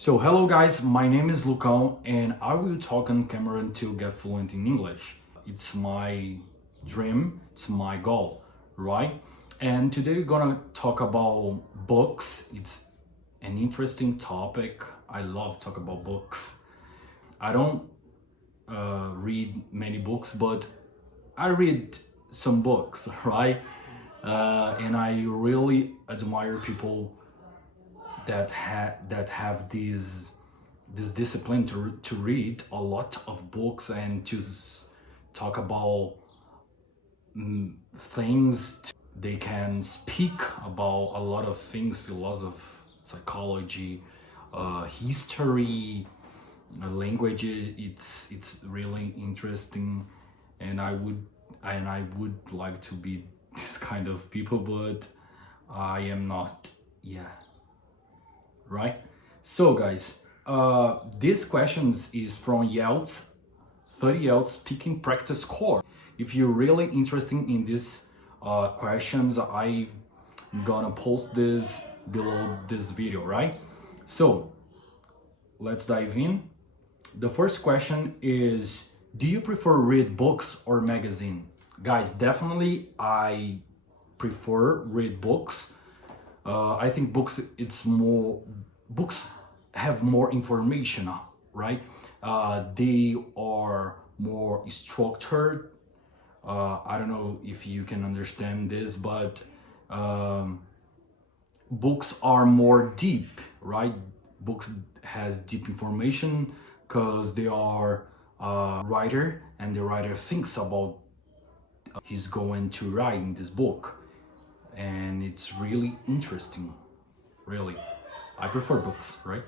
So hello guys, my name is Lucão and I will talk on camera to get fluent in English. It's my dream, it's my goal, right? And today we're gonna talk about books. It's an interesting topic. I love talk about books. I don't read many books, but I read some books, right? And I really admire people that have this discipline to read a lot of books and to talk about things. They can speak about a lot of things: philosophy, psychology, history, languages. It's really interesting, and I would like to be this kind of people, but I am not. Yeah, right? So, guys, this questions is from Yelt's 30 Yelts speaking practice course. If you're really interested in these questions, I'm gonna post this below this video, right? So, let's dive in. The first question is, do you prefer read books or magazine? Guys, definitely I prefer read books. I think books have more information, right? They are more structured. I don't know if you can understand this, but books are more deep, right? Books has deep information because they are writer, and the writer thinks about he's going to write in this book, and it's really interesting. Really, I prefer books, right?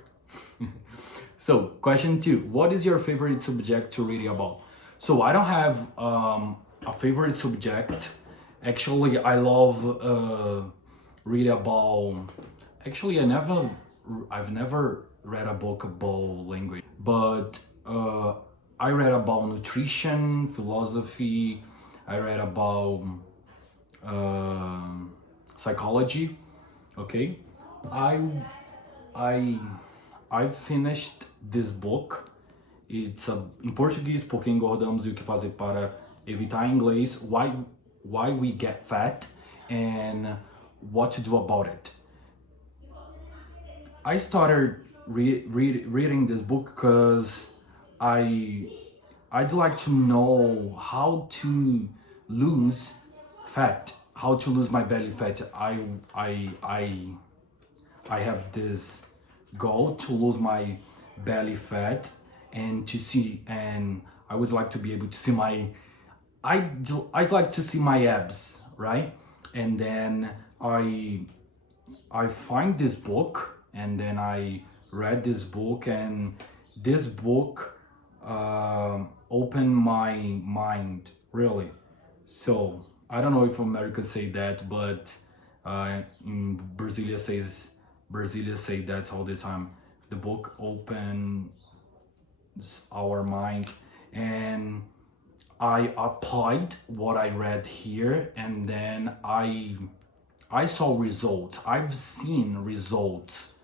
So, question two: what is your favorite subject to read about? So, I don't have a favorite subject. Actually, I love read about. Actually, I've never read a book about language, but I read about nutrition, philosophy. I read about psychology. Okay, I I I've finished this book. In português, porque engordamos e o que fazer para evitar. Em inglês, why we get fat and what to do about it. I started reading this book because I'd like to know how to lose fat, how to lose my belly fat. I have this goal to lose my belly fat and I would like to be able to see I'd like to see my abs, right? And then I find this book, and then I read this book, and this book opened my mind, really. So I don't know if America say that, but in Brasilia say that all the time. The book opens our mind, and I applied what I read here, and then I saw results. I've seen results.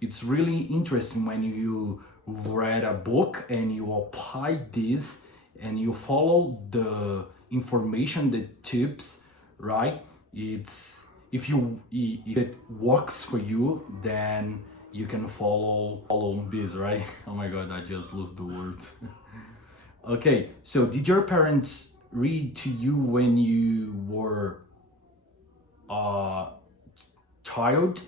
It's really interesting when you read a book and you apply this and you follow the information, the tips, right? It's if it works for you, then you can follow this, right? Oh my god, I just lost the word. Okay, so did your parents read to you when you were a child?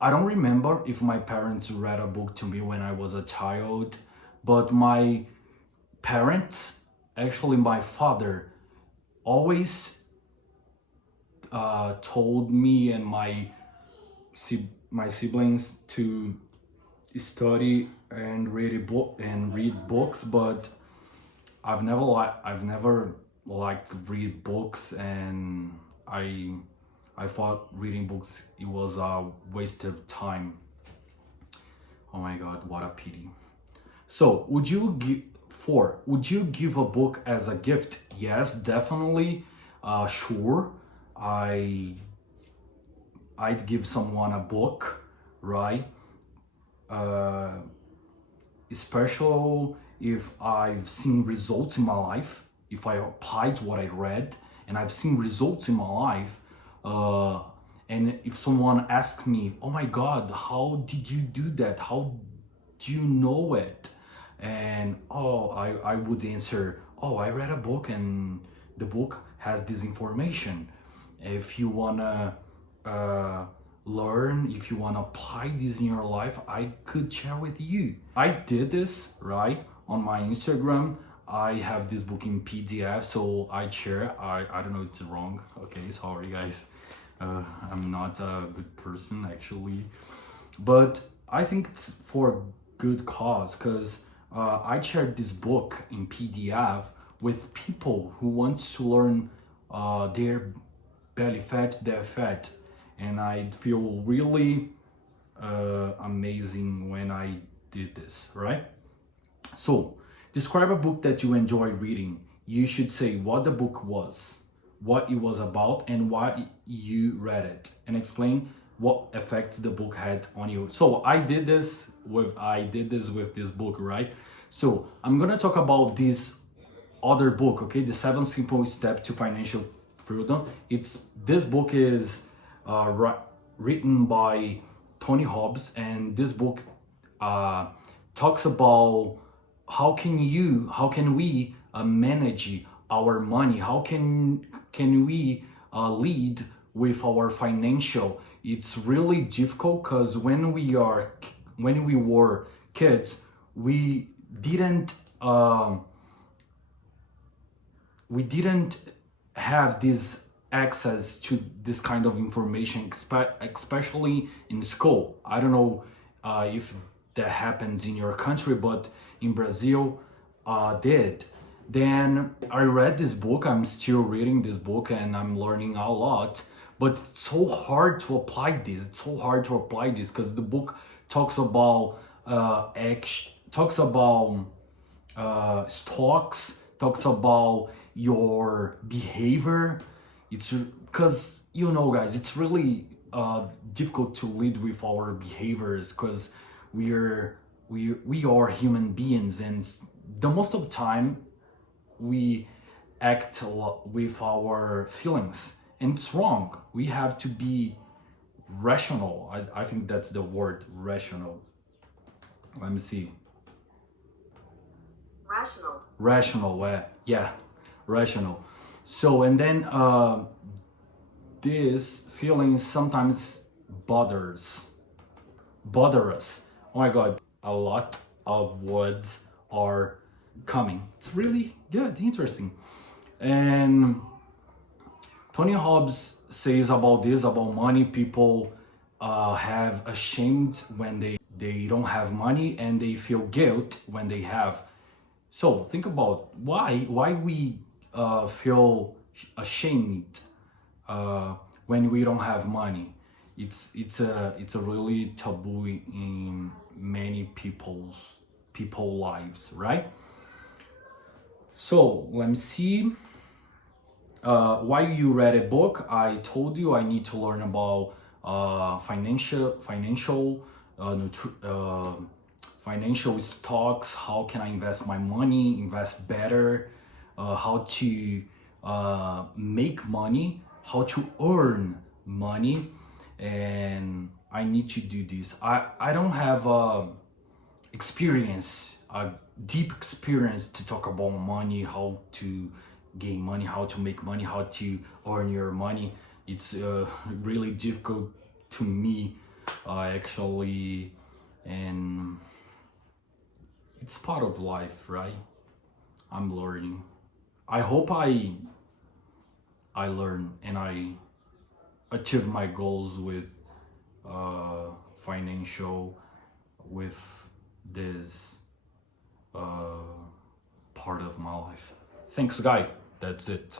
I don't remember if my parents read a book to me when I was a child, but my parents, actually my father, always told me and my siblings to study and read books, but I've never liked to read books, and I thought reading books it was a waste of time. Oh my god, what a pity. So, would you give a book as a gift? Yes, definitely. Sure. I'd give someone a book, right? especially if I've seen results in my life, if I applied what I read and I've seen results in my life. Uh, and if someone asks me, "Oh my God, how did you do that? How do you know it?" And I would answer, "Oh, I read a book and the book has this information. If you wanna uh, learn, if you wanna apply this in your life, I could share with you." I did this, right? On my Instagram, I have this book in PDF, so I share. I don't know if it's wrong. Okay, sorry guys. I'm not a good person actually, but I think it's for a good cause because I shared this book in PDF with people who want to learn their belly fat, their fat, and I feel really amazing when I did this, right? So, describe a book that you enjoy reading. You should say what the book was, what it was about, and why you read it, and explain what effects the book had on you. So, I did this with this book, right? So, I'm going to talk about this other book, okay? The 7 Simple Steps to Financial Freedom. This book is written by Tony Hobbs, and this book uh, talks about how can we manage our money, how can we lead with our financial. It's really difficult because when we were kids, we didn't we didn't have this access to this kind of information, especially in school. I don't know if that happens in your country, but in Brazil, did. Then I read this book. I'm still reading this book, and I'm learning a lot. But it's so hard to apply this. It's so hard to apply this because the book talks about talks about stocks, talks about your behavior. It's because guys, it's really difficult to lead with our behaviors because we are human beings, and the most of the time we act a lot with our feelings, and it's wrong. We have to be rational. I think that's the word, rational. Let me see. Rational, yeah, rational. So, and then this feeling sometimes bother us. Oh my God, a lot of words are coming. It's really good, interesting. And Tony Hobbs says about this, about money. People have ashamed when they don't have money, and they feel guilt when they have. So think about why we feel ashamed when we don't have money. It's a really taboo in many people lives, right? So let me see. Why you read a book? I told you I need to learn about financial stocks. How can I invest my money, invest better, how to make money, how to earn money, and I need to do this. I don't have a deep experience to talk about money, how to gain money, how to make money, how to earn your money. It's really difficult to me, actually, and it's part of life, right? I'm learning. I hope I learn and I achieve my goals with financial, with this part of my life. Thanks, guy. That's it.